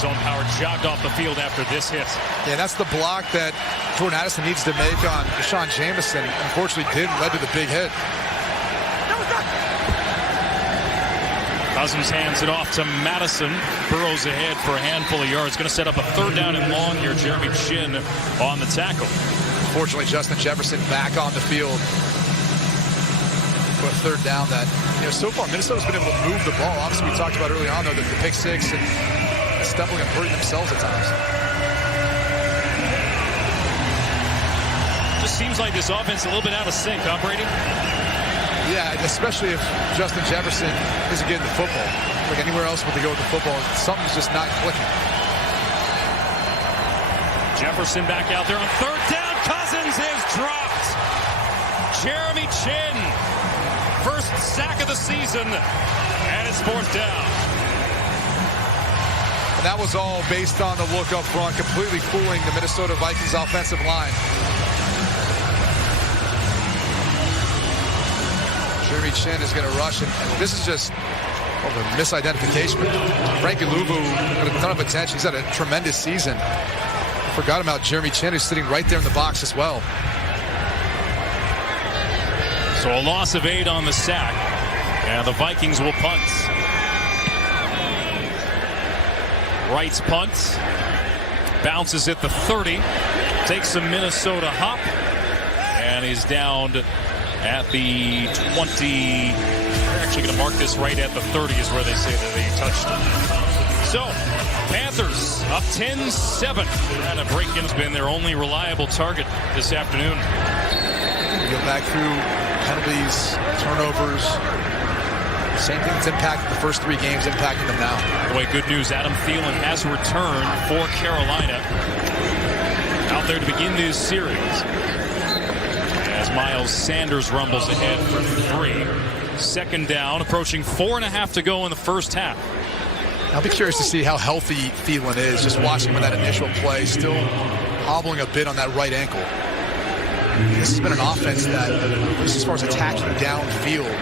his own power, jogged off the field after this hit. Yeah, that's the block that Jordan Addison needs to make on Deshaun Jamison. Unfortunately, didn't, led to the big hit. Cousins hands it off to Madison. Burrows ahead for a handful of yards. Going to set up a 3rd down and long here. Jeremy Chin on the tackle. Fortunately, Justin Jefferson back on the field for a 3rd down. That, so far Minnesota's been able to move the ball. Obviously, we talked about early on though the pick six and stumbling and hurting themselves at times. Just seems like this offense a little bit out of sync, huh, Brady? Yeah, especially if Justin Jefferson isn't getting the football. Like anywhere else when they go with the football, something's just not clicking. Jefferson back out there on 3rd down. Cousins is dropped. Jeremy Chin, first sack of the season, and it's 4th down. And that was all based on the look up front, completely fooling the Minnesota Vikings offensive line. Jeremy Chin is going to rush, and this is just a misidentification. Frankie Louvu got a ton of attention. He's had a tremendous season. Forgot about Jeremy Chin, who's sitting right there in the box as well. So a loss of 8 on the sack, and the Vikings will punt. Wright's punt, bounces at the 30, takes a Minnesota hop, and he's down at the 20. They're actually going to mark this right at the 30 is where they say that they touched it. So, Panthers up 10-7. And Breakin's been their only reliable target this afternoon. Go back through penalties, turnovers. Same thing that's impacted the first 3 games, impacting them now. By the way, good news, Adam Thielen has returned for Carolina. Out there to begin this series. As Miles Sanders rumbles ahead for 3. 2nd down, approaching 4.5 to go in the first half. I'll be curious to see how healthy Thielen is, just watching him in that initial play, still hobbling a bit on that right ankle. This has been an offense that, as far as attacking downfield,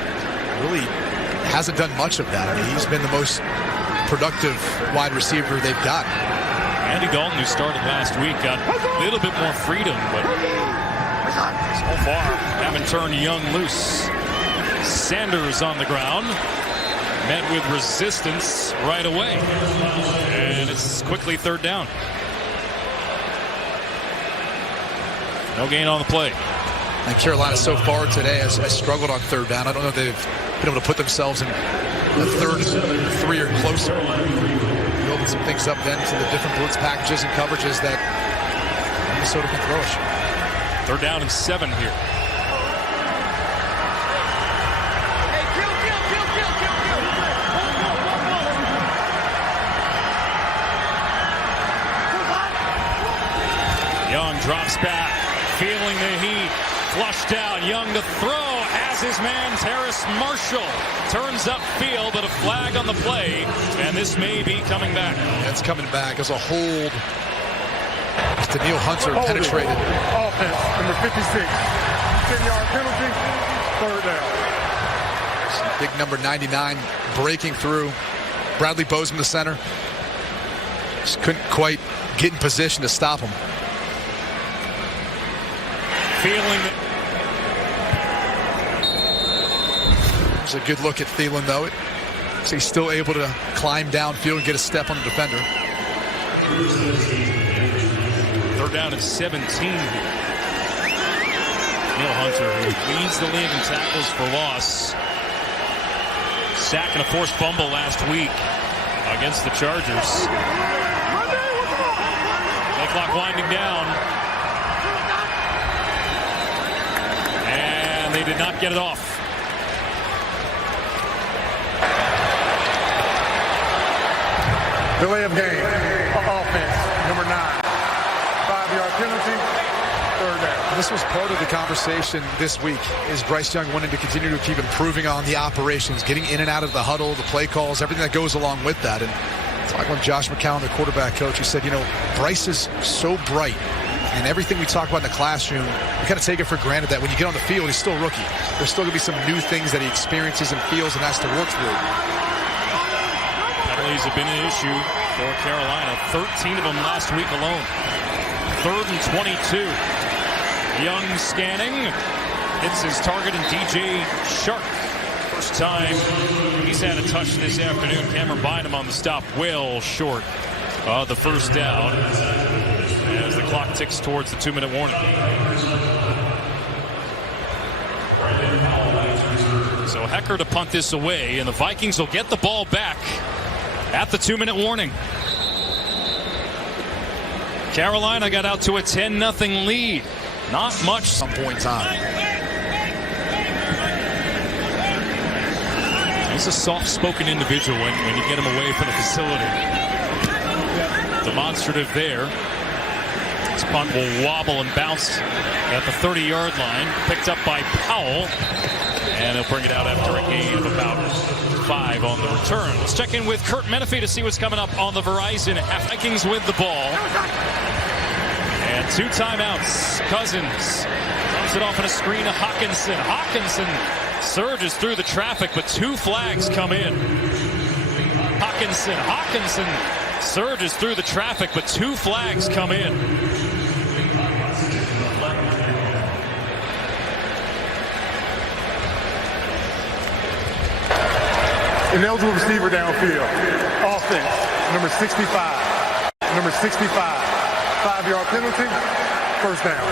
really hasn't done much of that. I mean, he's been the most productive wide receiver they've got. Andy Dalton, who started last week, got a little bit more freedom, but so far haven't turned Young loose. Sanders on the ground, met with resistance right away, and it's quickly 3rd down. No gain on the play. And Carolina so far today has struggled on 3rd down. I don't know if they've been able to put themselves in the 3rd 3 or closer. Building some things up then to the different blitz packages and coverages that Minnesota can throw us. 3rd down and 7 here. Young drops back, feeling the heat, flushed out. Young to throw as his man Terrace Marshall turns upfield, but a flag on the play, and this may be coming back. That's coming back as a hold. Daniil Hunter penetrated. Offense, number 56. 10-yard penalty, 3rd down. Big number 99 breaking through. Bradley Bozeman, the center. Just couldn't quite get in position to stop him. Feeling it. There's a good look at Thielen, though. So he's still able to climb downfield and get a step on the defender. 3rd down and 17 here. Neil Hunter, who leads the league in tackles for loss. Sack and a forced fumble last week against the Chargers. Play clock winding down. And they did not get it off. Delay of game. Offense, number 9. 5-yard penalty, 3rd down. This was part of the conversation this week, is Bryce Young wanting to continue to keep improving on the operations, getting in and out of the huddle, the play calls, everything that goes along with that. And talking with Josh McCown, the quarterback coach, he said, Bryce is so bright, and everything we talk about in the classroom, we kind of take it for granted that when you get on the field, he's still a rookie. There's still going to be some new things that he experiences and feels and has to work through. Penalties have been an issue for Carolina. 13 of them last week alone. 3rd and 22. Young scanning. Hits his target in DJ Shark. First time he's had a touch this afternoon. Cameron Bynum on the stop, well short of the first down as the clock ticks towards the 2-minute warning. So Hecker to punt this away, and the Vikings will get the ball back at the 2-minute warning. Carolina got out to a 10-0 lead. Not much. Some point in time. He's a soft-spoken individual when you get him away from the facility. Demonstrative there. This punt will wobble and bounce at the 30-yard line. Picked up by Powell. And he'll bring it out after a gain of about 5 on the return. Let's check in with Kurt Menefee to see what's coming up on the Verizon. Vikings with the ball. And 2 timeouts. Cousins dumps it off on a screen to Hawkinson. Hawkinson surges through the traffic, but 2 flags come in. Hawkinson surges through the traffic, but 2 flags come in. Ineligible receiver downfield. Offense, number 65. 5-yard penalty, first down.